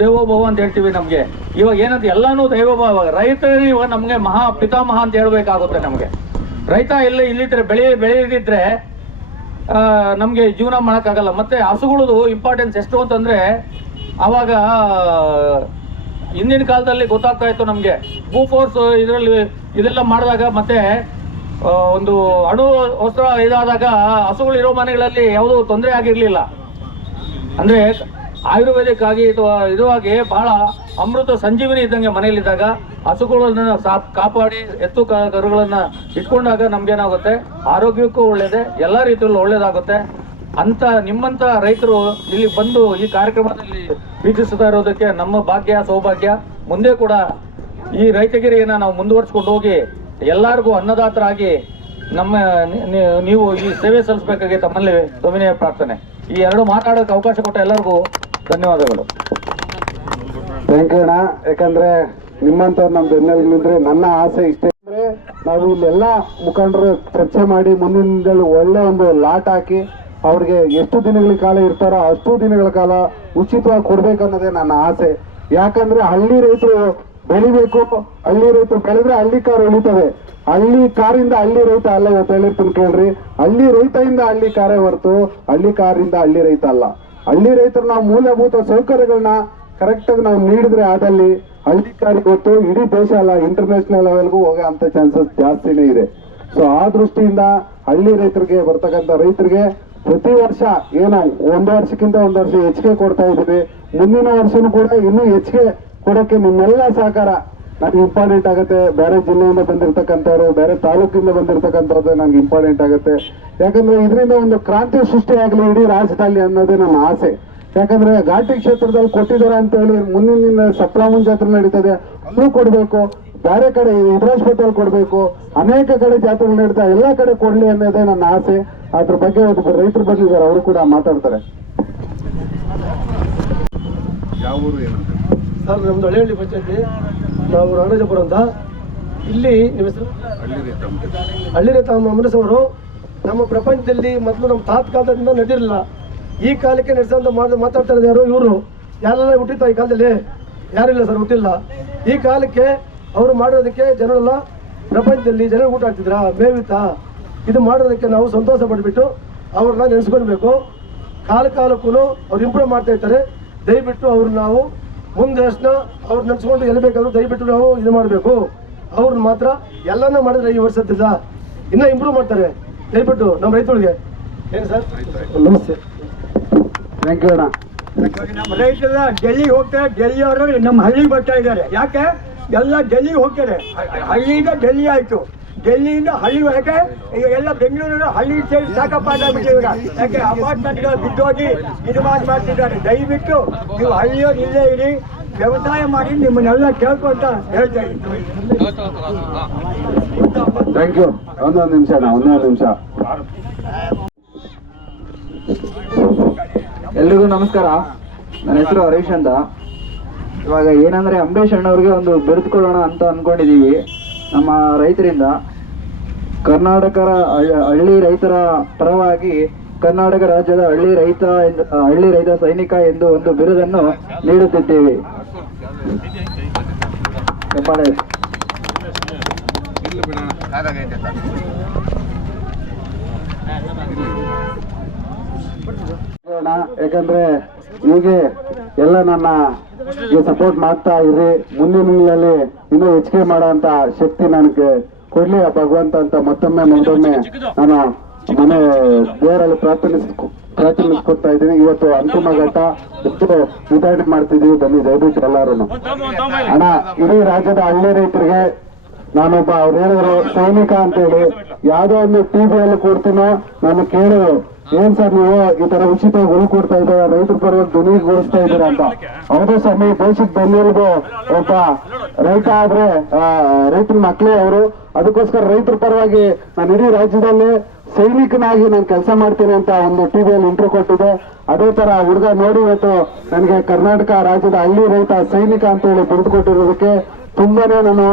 ದೇವೋಭವ ಅಂತ ಹೇಳ್ತೀವಿ. ನಮ್ಗೆ ಇವಾಗ ಏನಂತ ಎಲ್ಲಾನು ದೈವೋಭವ. ರೈತರು ಇವಾಗ ನಮ್ಗೆ ಮಹಾ ಪಿತಾಮಹ ಅಂತ ಹೇಳ್ಬೇಕಾಗುತ್ತೆ. ನಮ್ಗೆ ರೈತ ಇಲ್ಲಿದ್ರೆ ಬೆಳೆಯದಿದ್ರೆ ನಮ್ಗೆ ಜೀವನ ಮಾಡೋಕ್ಕಾಗಲ್ಲ. ಮತ್ತೆ ಹಸುಗಳದು ಇಂಪಾರ್ಟೆನ್ಸ್ ಎಷ್ಟು ಅಂತಂದ್ರೆ ಅವಾಗ ಹಿಂದಿನ ಕಾಲದಲ್ಲಿ ಗೊತ್ತಾಗ್ತಾ ಇತ್ತು ನಮ್ಗೆ. ಭೂಫೋರ್ಸ್ ಇದರಲ್ಲಿ ಇದೆಲ್ಲ ಮಾಡಿದಾಗ ಮತ್ತೆ ಒಂದು ಅಣು ವಸ್ತ್ರ ಇದಾದಾಗ ಹಸುಗಳು ಇರೋ ಮನೆಗಳಲ್ಲಿ ಯಾವುದೂ ತೊಂದರೆ ಆಗಿರ್ಲಿಲ್ಲ. ಅಂದ್ರೆ ಆಯುರ್ವೇದಿಕ್ ಆಗಿ ಇದುವಾಗಿ ಬಹಳ ಅಮೃತ ಸಂಜೀವಿನಿ ಇದ್ದಂಗೆ ಮನೆಯಲ್ಲಿದ್ದಾಗ ಹಸುಗಳನ್ನ ಕಾಪಾಡಿ ಎತ್ತು ಕರುಗಳನ್ನ ಇಟ್ಕೊಂಡಾಗ ನಮ್ಗೇನಾಗುತ್ತೆ, ಆರೋಗ್ಯಕ್ಕೂ ಒಳ್ಳೇದೆ, ಎಲ್ಲ ರೀತಿಯಲ್ಲೂ ಒಳ್ಳೇದಾಗುತ್ತೆ ಅಂತ ನಿಮ್ಮಂತ ರೈತರು ಇಲ್ಲಿ ಬಂದು ಈ ಕಾರ್ಯಕ್ರಮದಲ್ಲಿ ವೀಕ್ಷಿಸ್ತಾ ಇರೋದಕ್ಕೆ ನಮ್ಮ ಭಾಗ್ಯ ಸೌಭಾಗ್ಯ. ಮುಂದೆ ಕೂಡ ಈ ರೈತಗಿರಿಯನ್ನ ನಾವು ಮುಂದುವರ್ಸ್ಕೊಂಡು ಹೋಗಿ ಎಲ್ಲರಿಗೂ ಅನ್ನದಾತರಾಗಿ ನೀವು ಈ ಸೇವೆ ಸಲ್ಲಿಸಬೇಕಾಗಿ ತಮ್ಮಲ್ಲಿ ಸವಿನಯ ಪ್ರಾರ್ಥನೆ. ಈ ಎರಡು ಮಾತಾಡೋಕೆ ಅವಕಾಶ ಕೊಟ್ಟ ಎಲ್ಲರಿಗೂ ಧನ್ಯವಾದಗಳು. ಥ್ಯಾಂಕ್ ಯು ಅಣ್ಣ. ಯಾಕಂದ್ರೆ ನಿಮ್ಮಂತವ್ರು ನಮ್ಮ ಬೆನ್ನಲ್ಲಿ ನಿಂತ್ರೆ ನನ್ನ ಆಸೆ ಇಷ್ಟೇ ಅಂದ್ರೆ ನಾವು ಇಲ್ಲೆಲ್ಲ ಮುಖಂಡರು ಚರ್ಚೆ ಮಾಡಿ ಮುಂದಿನ ದಿನದಲ್ಲಿ ಒಳ್ಳೆ ಒಂದು ಲಾಟ್ ಹಾಕಿ ಅವ್ರಿಗೆ ಎಷ್ಟು ದಿನಗಳ ಕಾಲ ಇರ್ತಾರೋ ಅಷ್ಟು ದಿನಗಳ ಕಾಲ ಉಚಿತವಾಗಿ ಕೊಡ್ಬೇಕು ಅನ್ನೋದೇ ನನ್ನ ಆಸೆ. ಯಾಕಂದ್ರೆ ಹಳ್ಳಿ ರೈತರು ಬೆಳಿಬೇಕು, ಹಳ್ಳಿ ರೈತರು ಬೆಳೆದ್ರೆ ಹಳ್ಳಿ ಕಾರ್ ಉಳಿತವೆ. ಹಳ್ಳಿ ಕಾರಿಂದ ಹಳ್ಳಿ ರೈತ ಅಲ್ಲ. ಇವತ್ತು ಹೇಳಿರ್ತೀನಿ ಕೇಳ್ರಿ, ಹಳ್ಳಿ ರೈತದಿಂದ ಹಳ್ಳಿ ಕಾರೇ ಹೊರತು ಹಳ್ಳಿ ಕಾರಿಂದ ಹಳ್ಳಿ ರೈತ ಅಲ್ಲ. ಹಳ್ಳಿ ರೈತರು ನಾವು ಮೂಲಭೂತ ಸೌಕರ್ಯಗಳನ್ನ ಕರೆಕ್ಟ್ ಆಗಿ ನಾವು ನೀಡಿದ್ರೆ ಆದಲ್ಲಿ ಹಳ್ಳಿ ಕಾರಿಗೆ ಗೊತ್ತು ಇಡೀ ದೇಶ ಅಲ್ಲ ಇಂಟರ್ನ್ಯಾಷನಲ್ ಲೆವೆಲ್ಗೂ ಹೋಗೋ ಅಂತ ಚಾನ್ಸಸ್ ಜಾಸ್ತಿನೇ ಇದೆ. ಸೊ ಆ ದೃಷ್ಟಿಯಿಂದ ಹಳ್ಳಿ ರೈತರಿಗೆ ಬರ್ತಕ್ಕಂಥ ರೈತರಿಗೆ ಪ್ರತಿ ವರ್ಷ ಏನೋ ಒಂದು ವರ್ಷಕ್ಕಿಂತ ಒಂದು ವರ್ಷ ಹೆಚ್ಚಿಗೆ ಕೊಡ್ತಾ ಇದ್ದೀವಿ. ಮುಂದಿನ ವರ್ಷನೂ ಕೂಡ ಇನ್ನೂ ಹೆಚ್ಚಿಗೆ ಕೊಡೋಕೆ ನಿಮ್ಮೆಲ್ಲ ಸಹಕಾರ ನನಗೆ ಇಂಪಾರ್ಟೆಂಟ್ ಆಗುತ್ತೆ. ಬೇರೆ ಜಿಲ್ಲೆಯಿಂದ ಬಂದಿರತಕ್ಕಂಥವ್ರು, ಬೇರೆ ತಾಲೂಕಿಂದ ಬಂದಿರತಕ್ಕಂಥದ್ದು ನನಗೆ ಇಂಪಾರ್ಟೆಂಟ್ ಆಗುತ್ತೆ. ಯಾಕಂದ್ರೆ ಇದರಿಂದ ಒಂದು ಕ್ರಾಂತಿ ಸೃಷ್ಟಿ ಆಗಲಿ ಇಡೀ ರಾಜ್ಯದಲ್ಲಿ ಅನ್ನೋದೇ ನನ್ನ ಆಸೆ. ಯಾಕಂದ್ರೆ ಘಾಟಿ ಕ್ಷೇತ್ರದಲ್ಲಿ ಕೊಟ್ಟಿದ್ದಾರೆ ಅಂತ ಹೇಳಿ ಮುಂದಿನ ದಿನ ಸಪ್ಲಾಮನ್ ಜಾತ್ರೆ ನಡೀತದೆ, ಅಲ್ಲೂ ಕೊಡಬೇಕು. ಬೇರೆ ಕಡೆ ಇದ್ರಾಸ್ಪತ್ರೆಯಲ್ಲಿ ಕೊಡಬೇಕು. ಅನೇಕ ಕಡೆ ಜಾತ್ರೆಗಳು ನಡೀತಾ ಎಲ್ಲ ಕಡೆ ಕೊಡ್ಲಿ ಅನ್ನೋದೇ ನನ್ನ ಆಸೆ. ಅದ್ರ ಬಗ್ಗೆ ಒಬ್ಬರು ರೈತರು ಬಂದಿದ್ದಾರೆ, ಅವರು ಕೂಡ ಮಾತಾಡ್ತಾರೆ. ಯಾವ ಊರು ಏನಂತ ಸರ್? ನಮ್ದು ಹಳ್ಳಿ ಪಂಚಾಯತಿ, ನಾವು ರಾಣಾಜಪುರ ಅಂತ. ಇಲ್ಲಿ ನಿಮ್ಮ ಹೆಸರು? ಹಳ್ಳಿ ರೈತ ಅಮರೇಶ್ ಅವರು ನಮ್ಮ ಪ್ರಪಂಚದಲ್ಲಿ ಮೊದಲು ನಮ್ಮ ತಾತ್ಕಾಲದಿಂದ ನಡೆದಿರಲಿಲ್ಲ, ಈ ಕಾಲಕ್ಕೆ ನಡೆಸಂತ ಮಾತಾಡ್ತಾ ಇದ್ದಾರೆ ಯಾರು ಇವರು. ಯಾರೆಲ್ಲ ಹುಟ್ಟಿತ್ತ ಈ ಕಾಲದಲ್ಲಿ? ಯಾರಿಲ್ಲ ಸರ್, ಹುಟ್ಟಿಲ್ಲ. ಈ ಕಾಲಕ್ಕೆ ಅವರು ಮಾಡೋದಕ್ಕೆ ಜನರೆಲ್ಲ ಪ್ರಪಂಚದಲ್ಲಿ ಜನ ಊಟ ಆಗ್ತಿದ್ರ ಮೇವಿತ್ತ ಇದು ಮಾಡೋದಕ್ಕೆ ನಾವು ಸಂತೋಷ ಪಡ್ಬಿಟ್ಟು ಅವ್ರನ್ನ ನೆನೆಸ್ಕೊಳ್ಬೇಕು. ಕಾಲಕ್ಕೂ ಅವ್ರು ಇಂಪ್ರೂವ್ ಮಾಡ್ತಾ ಇರ್ತಾರೆ. ದಯವಿಟ್ಟು ಅವ್ರು ನಾವು ಮುಂದೆ ಅವ್ರು ನೆನೆಸ್ಕೊಂಡು ಎಲ್ಲಿ ಬೇಕಾದ್ರೂ ದಯವಿಟ್ಟು ನಾವು ಇದು ಮಾಡಬೇಕು. ಅವ್ರನ್ನ ಮಾತ್ರ ಎಲ್ಲನ ಮಾಡಿದ್ರೆ ಈ ವರ್ಷದಿಂದ ಇನ್ನೂ ಇಂಪ್ರೂವ್ ಮಾಡ್ತಾರೆ. ದಯವಿಟ್ಟು ನಮ್ಮ ರೈತರಿಗೆ ಏನು ಸರ್? ನಮಸ್ತೆ. ಥ್ಯಾಂಕ್ ಯು ಅಣ್ಣ. ನಮ್ಮ ರೈತರ ಡೆಲ್ಲಿಗೆ ಹೋಗ್ತಾರೆ, ಡೆಲ್ಲಿ ಅವರು ನಮ್ಮ ಹಳ್ಳಿಗೆ ಬರ್ತಾ ಇದ್ದಾರೆ. ಯಾಕೆ ಎಲ್ಲ ಡೆಲ್ಲಿಗೆ ಹೋಗ್ತಾರೆ? ಹಳ್ಳಿಯಿಂದ ಡೆಲ್ಲಿ ಆಯ್ತು, ಡೆಲ್ಲಿಯಿಂದ ಹಳ್ಳಿ. ಯಾಕೆ ಈಗ ಎಲ್ಲ ಬೆಂಗಳೂರು ಹಳ್ಳಿ ಸೇರಿ ಸಾಕಪ್ಪಾಟ ಆಗ್ಬಿಟ್ಟು ಇವಾಗ. ಯಾಕೆ ಅಪಾರ್ಟ್ಮೆಂಟ್ಗಳು ಬಿದ್ದೋಗಿ ಇದು ಮಾಡ್ತಿದ್ದಾರೆ. ದಯವಿಟ್ಟು ನೀವು ಹಳ್ಳಿಯವ್ರು ಇಲ್ಲೇ ಇರಿ, ವ್ಯವಸಾಯ ಮಾಡಿ ನಿಮ್ಮನ್ನೆಲ್ಲ ಕೇಳ್ಕೊಂತ ಹೇಳ್ತಾ ಇದ್ದೀನಿ. Thank you. ಒಂದೊಂದು ನಿಮಿಷ ಅಣ್ಣ, ಒಂದೊಂದು ನಿಮಿಷ. ಎಲ್ರಿಗೂ ನಮಸ್ಕಾರ. ನನ್ನ ಹೆಸರು ಹರೀಶ್ ಅಂತ. ಇವಾಗ ಏನಂದ್ರೆ ಅಂಬರೀಷ್ ಅಣ್ಣವ್ರಿಗೆ ಒಂದು ಬಿರುದುಕೊಳ್ಳೋಣ ಅಂತ ಅನ್ಕೊಂಡಿದೀವಿ ನಮ್ಮ ರೈತರಿಂದ. ಕರ್ನಾಟಕ ಹಳ್ಳಿ ರೈತರ ಪರವಾಗಿ ಕರ್ನಾಟಕ ರಾಜ್ಯದ ಹಳ್ಳಿ ರೈತ ಸೈನಿಕ ಎಂದು ಒಂದು ಬಿರುದನ್ನು ನೀಡುತ್ತಿದ್ದೇವೆ. ಯಾಕಂದ್ರೆ ಹೀಗೆ ಎಲ್ಲ ನನ್ನ ಸಪೋರ್ಟ್ ಮಾಡ್ತಾ ಇರಿ. ಮುಂದಿನ ದಿನಗಳಲ್ಲಿ ಇನ್ನೂ ಹೆಚ್ಚಿಗೆ ಮಾಡುವಂತ ಶಕ್ತಿ ನನಗೆ ಕೊಡ್ಲಿ ಆ ಭಗವಂತ ಅಂತ ಮತ್ತೊಮ್ಮೆ ನಾನು ಮನೆ ದೇವರಲ್ಲಿ ಪ್ರಾರ್ಥನಿಸ್ಕೊಡ್ತಾ ಇದ್ದೀನಿ. ಇವತ್ತು ಅಂತಿಮ ಘಟ್ಟ ವಿತರಣೆ ಮಾಡ್ತಿದೀವಿ. ಬನ್ನಿ ದಯವಿಟ್ಟು ಎಲ್ಲರೂ. ಅಣ್ಣ, ಇಡೀ ರಾಜ್ಯದ ಹಳ್ಳಿ ರೈತರಿಗೆ ನಾನೊಬ್ಬ ಅವ್ರು ಹೇಳಿದ್ರು ಸೈನಿಕ ಅಂತೇಳಿ, ಯಾವ್ದೋ ಒಂದು ಟಿವಿಯಲ್ಲಿ ಕೊಡ್ತೀನೋ ನಾನು ಕೇಳಿದ್ರು, ಏನ್ ಸರ್ ನೀವು ಈ ತರ ಉಚಿತವಾಗಿ ಹುಲ್ ಕೊಡ್ತಾ ಇದ್ದಾರೆ, ರೈತರ ಪರವಾಗಿ ಧ್ವನಿಗೊಳಿಸ್ತಾ ಇದ್ದೀರಾ ಅಂತ. ಹೌದು ಸ್ವಾಮಿ, ದೇಶದ ಬೆನ್ನೆಲುಬು ಒಬ್ಬ ರೈತ ಆದ್ರೆ ರೈತರ ಮಕ್ಕಳೇ ಅವರು. ಅದಕ್ಕೋಸ್ಕರ ರೈತರ ಪರವಾಗಿ ನಾನು ಇಡೀ ರಾಜ್ಯದಲ್ಲಿ ಸೈನಿಕನಾಗಿ ನಾನು ಕೆಲಸ ಮಾಡ್ತೀನಿ ಅಂತ ಒಂದು ಟಿವಿಯಲ್ಲಿ ಇಂಟರ್ವ್ಯೂ ಕೊಟ್ಟಿದೆ. ಅದೇ ತರ ಹುಡುಗ ನೋಡಿ ಇವತ್ತು ನನಗೆ ಕರ್ನಾಟಕ ರಾಜ್ಯದ ಹಳ್ಳಿ ರೈತ ಸೈನಿಕ ಅಂತ ಹೇಳಿ ಬಿರುದು ಕೊಟ್ಟಿರೋದಕ್ಕೆ ತುಂಬಾನೇ ನಾನು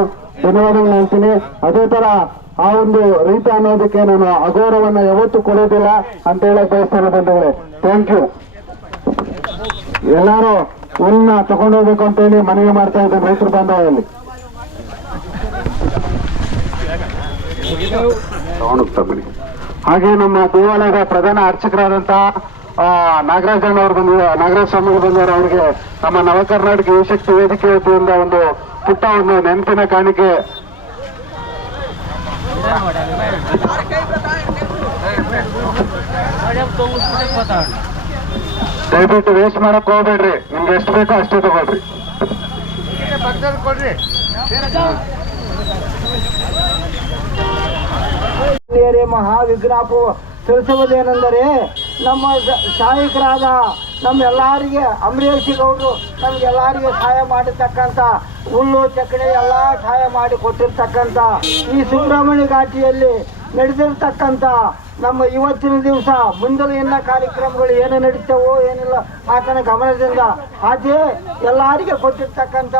ಧನ್ಯವಾದಗಳು ಹೇಳ್ತೀನಿ. ಅದೇ ತರ ಆ ಒಂದು ರೈತ ಅನ್ನೋದಕ್ಕೆ ನಾನು ಅಗೌರವನ್ನ ಯಾವತ್ತೂ ಕೊಡೋದಿಲ್ಲ ಅಂತ ಹೇಳಕ್ ಬಯಸ್ತಾನೆ ಬಂದವಳೆ. Thank you. ಎಲ್ಲರೂ ಹುಲ್ಲನ್ನ ತಗೊಂಡೋಗ್ಬೇಕು ಅಂತೇಳಿ ಮನವಿ ಮಾಡ್ತಾ ಇದ್ದೇನೆ ರೈತರ ಬಾಂಧವರಲ್ಲಿ. ಹಾಗೆ ನಮ್ಮ ದೇವಾಲಯದ ಪ್ರಧಾನ ಅರ್ಚಕರಾದಂತಹ ನಾಗರಾಜ್ ಅವರು ನಾಗರಾಜ್ ಸ್ವಾಮಿಗಳು ಬಂದವರು ಅವರಿಗೆ ನಮ್ಮ ನವ ಕರ್ನಾಟಕ ಯುವಶಕ್ತಿ ವೇದಿಕೆ ವತಿಯಿಂದ ಒಂದು ಪುಟ್ಟ ಒಂದು ನೆನಪಿನ ಕಾಣಿಕೆ ದಯವಿಟ್ಟು ವೇಸ್ಟ್ ಮಾಡಕ್ ಹೋಗ್ಬೇಡ್ರಿ, ನಿಮ್ಗೆ ಎಷ್ಟು ಬೇಕೋ ಅಷ್ಟೇ ತಗೊಳ್ರಿ. ಮಹಾವಿಗ್ರಹ ತಿಳಿಸುವುದೇನೆಂದರೆ ನಮ್ಮ ಶಾಸಕರಾದ ನಮ್ಮೆಲ್ಲರಿಗೆ ಅಂಬರೀಷ್ ಗೌಡರು ನಮ್ಗೆಲ್ಲರಿಗೆ ಸಹಾಯ ಮಾಡಿರ್ತಕ್ಕಂಥ ಹುಲ್ಲು ಚಕ್ಕಡೆ ಎಲ್ಲ ಸಹಾಯ ಮಾಡಿ ಕೊಟ್ಟಿರ್ತಕ್ಕಂಥ ಈ ಸುಬ್ರಹ್ಮಣ್ಯ ಘಾಟಿಯಲ್ಲಿ ನಡೆದಿರ್ತಕ್ಕಂಥ ನಮ್ಮ ಇವತ್ತಿನ ದಿವಸ ಮುಂದಿನ ಕಾರ್ಯಕ್ರಮಗಳು ಏನು ನಡೀತಾವೋ ಏನಿಲ್ಲ ಆತನ ಗಮನದಿಂದ ಅದೇ ಎಲ್ಲರಿಗೆ ಕೊಟ್ಟಿರ್ತಕ್ಕಂಥ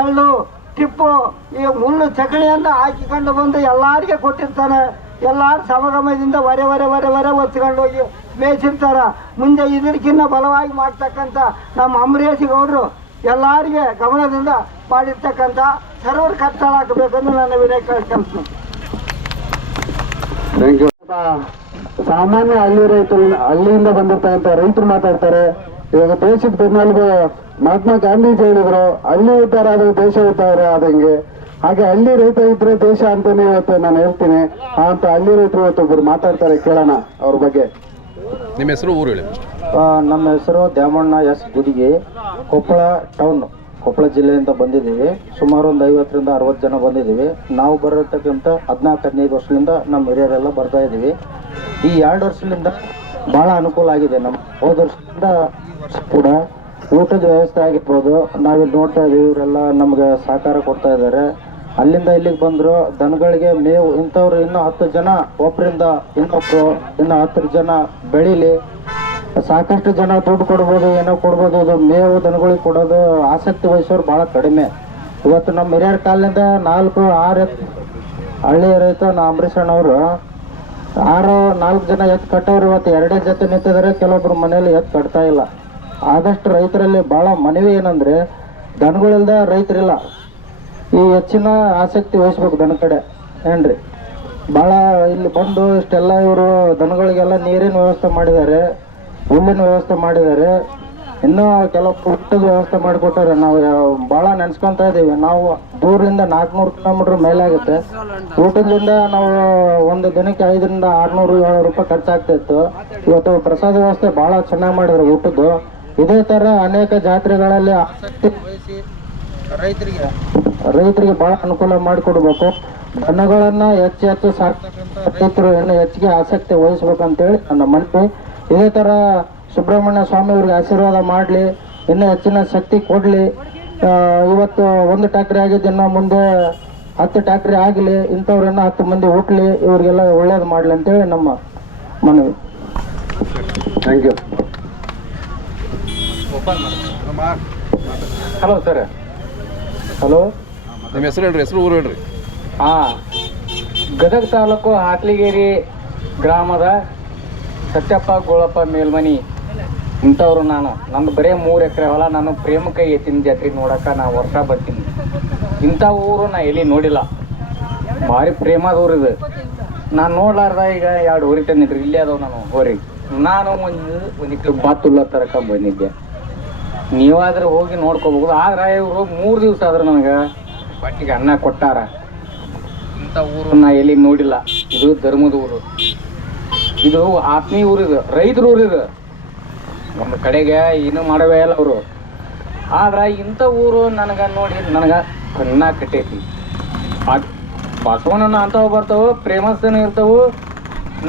ಎಳ್ಳು ಟಿಪ್ಪು ಈ ಹುಲ್ಲು ಚಕಣಿಯನ್ನು ಹಾಕಿಕೊಂಡು ಬಂದು ಎಲ್ಲರಿಗೆ ಕೊಟ್ಟಿರ್ತಾನೆ. ಎಲ್ಲಾರು ಸಮಗಮದಿಂದ ವರೆ ಒತ್ಕೊಂಡು ಹೋಗಿ ಮೇಯಿಸಿರ್ತಾರ. ಮುಂದೆ ಇದಕ್ಕಿನ್ನ ಬಲವಾಗಿ ಮಾಡ್ತಕ್ಕಂಥ ನಮ್ಮ ಅಂಬರೀಷ್ ಗೌಡರು ಎಲ್ಲರಿಗೆ ಗಮನದಿಂದ ಮಾಡಿರ್ತಕ್ಕಂಥ ಸರ್ವರ್ ಕಟ್ಟಡ ಹಾಕಬೇಕೆಂದು ನನ್ನ ವಿನಯ ಕೇಳ್ಕೊಂತೀನಿ. Thank you. ಸಾಮಾನ್ಯ ಹಳ್ಳಿಯಿಂದ ಬಂದಿರ್ತಕ್ಕಂಥ ರೈತರು ಮಾತಾಡ್ತಾರೆ. ಇವಾಗ ದೇಶದ ಬೆನ್ನೆಲುಬು ಮಹಾತ್ಮ ಗಾಂಧೀಜಿ ಹೇಳಿದ್ರು, ಹಳ್ಳಿ ಉದ್ಧಾರ ಆದ್ರೆ ದೇಶ ಉದ್ಧಾರ ಆದಂಗೆ. ಹಾಗೆ ಹಳ್ಳಿ ರೈತ ಇದ್ರೆ ದೇಶ ಅಂತಾನೆ ಇವತ್ತು ನಾನು ಹೇಳ್ತೀನಿ. ಅಂತ ಹಳ್ಳಿ ರೈತರು ಇವತ್ತು ಒಬ್ರು ಮಾತಾಡ್ತಾರೆ, ಕೇಳೋಣ ಅವ್ರ ಬಗ್ಗೆ. ನಿಮ್ಮ ಹೆಸರು, ಊರು ಹೇಳಿ. ನಮ್ಮ ಹೆಸರು ದ್ಯಾಮಣ್ಣ ಎಸ್ ಗುದಿಗೆ, ಕೊಪ್ಪಳ ಟೌನ್, ಕೊಪ್ಪಳ ಜಿಲ್ಲೆಯಿಂದ ಬಂದಿದ್ದೀವಿ. ಸುಮಾರು ಒಂದು 50ರಿಂದ 60 ಜನ ಬಂದಿದ್ದೀವಿ. ನಾವು ಬರತಕ್ಕಂಥ 14-15 ವರ್ಷದಿಂದ ನಮ್ಮ ಹಿರಿಯರೆಲ್ಲ ಬರ್ತಾ ಇದ್ದೀವಿ. ಈ 2 ವರ್ಷದಿಂದ ಭಾಳ ಅನುಕೂಲ ಆಗಿದೆ. ನಮ್ಮ ಹೋದ ವರ್ಷದಿಂದ ಕೂಡ ಊಟದ ವ್ಯವಸ್ಥೆ ಆಗಿರ್ಬೋದು, ನಾವಿಲ್ಲಿ ನೋಡ್ತಾ ಇದ್ದೀವಿ. ಇವರೆಲ್ಲ ನಮ್ಗೆ ಸಹಕಾರ ಕೊಡ್ತಾ ಇದ್ದಾರೆ. ಅಲ್ಲಿಂದ ಇಲ್ಲಿಗೆ ಬಂದರು. ದನಗಳಿಗೆ ಮೇವು ಇಂಥವ್ರು ಇನ್ನೂ 10 ಜನ ಒಬ್ಬರಿಂದ ಇನ್ನೊಬ್ರು ಇನ್ನೂ 10 ಜನ ಬೆಳೀಲಿ. ಸಾಕಷ್ಟು ಜನ ದುಡ್ಡು ಕೊಡ್ಬೋದು, ಏನೋ ಕೊಡ್ಬೋದು. ಅದು ಮೇವು ದನಗಳಿಗೆ ಕೊಡೋದು ಆಸಕ್ತಿ ವಹಿಸೋರು ಭಾಳ ಕಡಿಮೆ. ಇವತ್ತು ನಮ್ಮ ಹಿರಿಯರ ಕಾಲದಿಂದ 4-6 ಹಳ್ಳಿ ರೈತ ಅಂಬರೀಷ್ ಅಣ್ಣವರು 4 ಜನ ಎತ್ತು ಕಟ್ಟೋರು ಇವತ್ತು 2 ಜೊತೆ ನಿಂತಿದ್ದಾರೆ. ಕೆಲವೊಬ್ರು ಮನೇಲಿ ಎತ್ತು ಕಟ್ತಾ ಇಲ್ಲ. ಆದಷ್ಟು ರೈತರಲ್ಲಿ ಭಾಳ ಮನವಿ ಏನಂದರೆ, ದನಗಳಿಲ್ದ ರೈತರಿಲ್ಲ. ಈ ಹೆಚ್ಚಿನ ಆಸಕ್ತಿ ವಹಿಸ್ಬೇಕು ದನ ಕಡೆ ಏನ್ರಿ. ಭಾಳ ಇಲ್ಲಿ ಬಂದು ಇಷ್ಟೆಲ್ಲ ಇವರು ದನಗಳಿಗೆಲ್ಲ ನೀರಿನ ವ್ಯವಸ್ಥೆ ಮಾಡಿದ್ದಾರೆ, ಹುಲ್ಲಿನ ವ್ಯವಸ್ಥೆ ಮಾಡಿದ್ದಾರೆ, ಇನ್ನೂ ಕೆಲವು ಊಟದ ವ್ಯವಸ್ಥೆ ಮಾಡಿಕೊಟ್ಟಾರೆ. ನಾವು ಭಾಳ ನೆನೆಸ್ಕೊತಾ ಇದ್ದೀವಿ. ನಾವು ದೂರದಿಂದ 400 ಕಿಲೋಮೀಟ್ರ್ ಮೇಲೆ ಆಗುತ್ತೆ. ಊಟದಿಂದ ನಾವು ಒಂದು ದಿನಕ್ಕೆ 500-600-700 ರೂಪಾಯಿ ಖರ್ಚಾಗ್ತಾ ಇತ್ತು. ಇವತ್ತು ಪ್ರಸಾದ ವ್ಯವಸ್ಥೆ ಭಾಳ ಚೆನ್ನಾಗಿ ಮಾಡಿದ್ರು ಊಟದ್ದು. ಇದೇ ಥರ ಅನೇಕ ಜಾತ್ರೆಗಳಲ್ಲಿ ಆಸಕ್ತಿ ವಹಿಸಿ ರೈತರಿಗೆ ಭಾಳ ಅನುಕೂಲ ಮಾಡಿಕೊಡ್ಬೇಕು. ದನಗಳನ್ನು ಹೆಚ್ಚು ಸಾಕ್ತಕ್ಕಂಥ ರೈತರು ಇನ್ನೂ ಹೆಚ್ಚಿಗೆ ಆಸಕ್ತಿ ವಹಿಸ್ಬೇಕಂತೇಳಿ ನನ್ನ ಮನವಿ. ಇದೇ ಥರ ಸುಬ್ರಹ್ಮಣ್ಯ ಸ್ವಾಮಿ ಅವ್ರಿಗೆ ಆಶೀರ್ವಾದ ಮಾಡಲಿ, ಇನ್ನೂ ಹೆಚ್ಚಿನ ಶಕ್ತಿ ಕೊಡಲಿ. ಇವತ್ತು 1 ಟ್ಯಾಕ್ಟ್ರಿ ಆಗಿದ್ದು ಇನ್ನೂ ಮುಂದೆ 10 ಟ್ಯಾಕ್ಟ್ರಿ ಆಗಲಿ. ಇಂಥವ್ರು ಇನ್ನೂ 10 ಮಂದಿ ಹುಟ್ಟಲಿ, ಇವರಿಗೆಲ್ಲ ಒಳ್ಳೇದು ಮಾಡಲಿ ಅಂತೇಳಿ ನಮ್ಮ ಮನವಿ. Thank you. Hello sir. Hello, ನಿಮ್ಮ ಹೆಸರು ಹೇಳ್ರಿ, ಹೆಸರು, ಊರು ಹೇಳ್ರಿ. ಗದಗ ತಾಲೂಕು ಹಾಟ್ಲಿಗೇರಿ ಗ್ರಾಮದ ಸತ್ಯಪ್ಪ ಗೋಳಪ್ಪ ಮೇಲ್ಮನಿ ಇಂಥವ್ರು. ನಂದು ಬರೀ 3 ಎಕರೆ ಹೊಲ. ನಾನು ಪ್ರೇಮಕ್ಕೆ ಎತ್ತಿನ ಜಾತ್ರೆಗೆ ನೋಡೋಕೆ ನಾನು ವರ್ಷ ಬರ್ತೀನಿ. ಇಂಥ ಊರು ನಾ ಎಲ್ಲಿ ನೋಡಿಲ್ಲ. ಭಾರಿ ಪ್ರೇಮದ ಊರು ಇದು. ನಾನು ನೋಡ್ಲಾರ್ದ ಈಗ 2 ಹೋರಿ ತಂದಿದ್ರಿ, ಇಲ್ಲೇ ಅದಾವ ನಾನು ಹೋರಿ. ನಾನು ಒಂದಿಟ್ಟು ಬಾತುಲ್ಲ ತರಕ ಬಂದಿದ್ದೆ. ನೀವಾದ್ರೆ ಹೋಗಿ ನೋಡ್ಕೋಬಹುದು. ಆದ್ರೆ ಇವರು 3 ದಿವಸ ಆದ್ರೆ ನನಗೆ ಬಟ್ಟಿಗೆ ಅನ್ನ ಕೊಟ್ಟಾರ. ಇಂಥ ಊರು ನಾ ಎಲ್ಲಿ ನೋಡಿಲ್ಲ. ಇದು ಧರ್ಮದ ಊರು, ಇದು ಆತ್ಮೀಯ ಊರು, ಇದು ರೈತರ ಊರು. ಇದು ಒಂದು ಕಡೆಗೆ ಏನು ಮಾಡವೇ ಇಲ್ಲ ಅವರು. ಆದ್ರೆ ಇಂಥ ಊರು ನನಗೆ ನೋಡಿ ನನಗೆ ಕಣ್ಣ ಕಟ್ಟೈತಿ. ಬಸವಣ್ಣನ ಅಂಥವು ಬರ್ತಾವೆ, ಪ್ರೇಮಸ್ಥನ ಇರ್ತಾವೆ.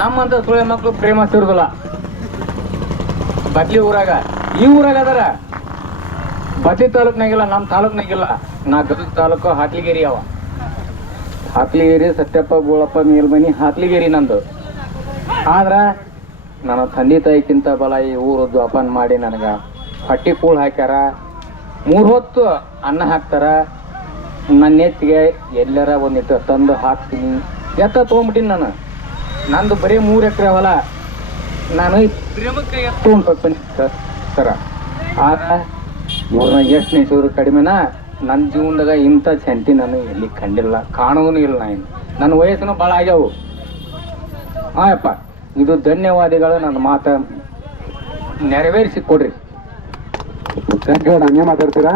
ನಮ್ಮಂಥ ಸುಳೆ ಮಕ್ಕಳು ಪ್ರೇಮಸ್ಥ ಇರೋದಿಲ್ಲ. ಬದ್ಲಿ ಊರಾಗ, ಈ ಊರಾಗ ಅದಾರ. ಬದ್ಲಿ ತಾಲೂಕ್ನಾಗಿಲ್ಲ, ನಮ್ಮ ತಾಲೂಕ್ನಾಗಿಲ್ಲ. ನಾ ಗದಗ ತಾಲೂಕು ಹಾಟ್ಲಿಗೇರಿ ಅವ. ಹಾಟ್ಲಿಗೇರಿ ಸತ್ಯಪ್ಪ ಗೋಳಪ್ಪ ಮೇಲ್ಮನಿ ಹಾಟ್ಲಿಗೇರಿ ನಂದು. ಆದ್ರೆ ನನ್ನ ತಂದೆ ತಾಯಿಗಿಂತ ಬಲ ಈ ಊರು ಜೋಪಾನ ಮಾಡಿ ನನಗೆ ಹೊಟ್ಟಿ ಕೂಳು ಹಾಕ್ಯಾರ. 3 ಹೊತ್ತು ಅನ್ನ ಹಾಕ್ತಾರ. ನನ್ನ ಎತ್ತಿಗೆ ಎಲ್ಲರ ಒಂದಿಟ್ಟು ತಂದು ಹಾಕ್ತೀನಿ. ಎತ್ತ ತೊಗೊಂಬಿಟ್ಟಿನಿ ನಾನು. ನಂದು ಬರೀ 3 ಎಕರೆ ಹೊಲ. ನಾನು ಪ್ರೇಮಕ್ಕೆ ಎತ್ತು ತೊಗೊಂಡು ಸರ. ಆದ್ರೆ ಮೂರನಾಗ ಎಷ್ಟು ನಿಲ್ಸಿದ್ರು ಕಡಿಮೆನ. ನನ್ನ ಜೀವನದಾಗ ಇಂಥ ಶಾಂತಿ ನಾನು ಎಲ್ಲಿ ಕಂಡಿಲ್ಲ, ಕಾಣೋದೂ ಇಲ್ಲ. ನನ್ನ ವಯಸ್ಸನ್ನು ಭಾಳ ಆಗ್ಯಾವು. ಹಾಯಪ್ಪ, ಇದು ಧನ್ಯವಾದಗಳು. ನನ್ನ ಮಾತು ನೆರವೇರಿಸಿ ಕೊಡ್ರಿ. ಥ್ಯಾಂಕ್ ಯು ಅಣ್ಣ. ನೀವು ಮಾತಾಡ್ತೀರಾ?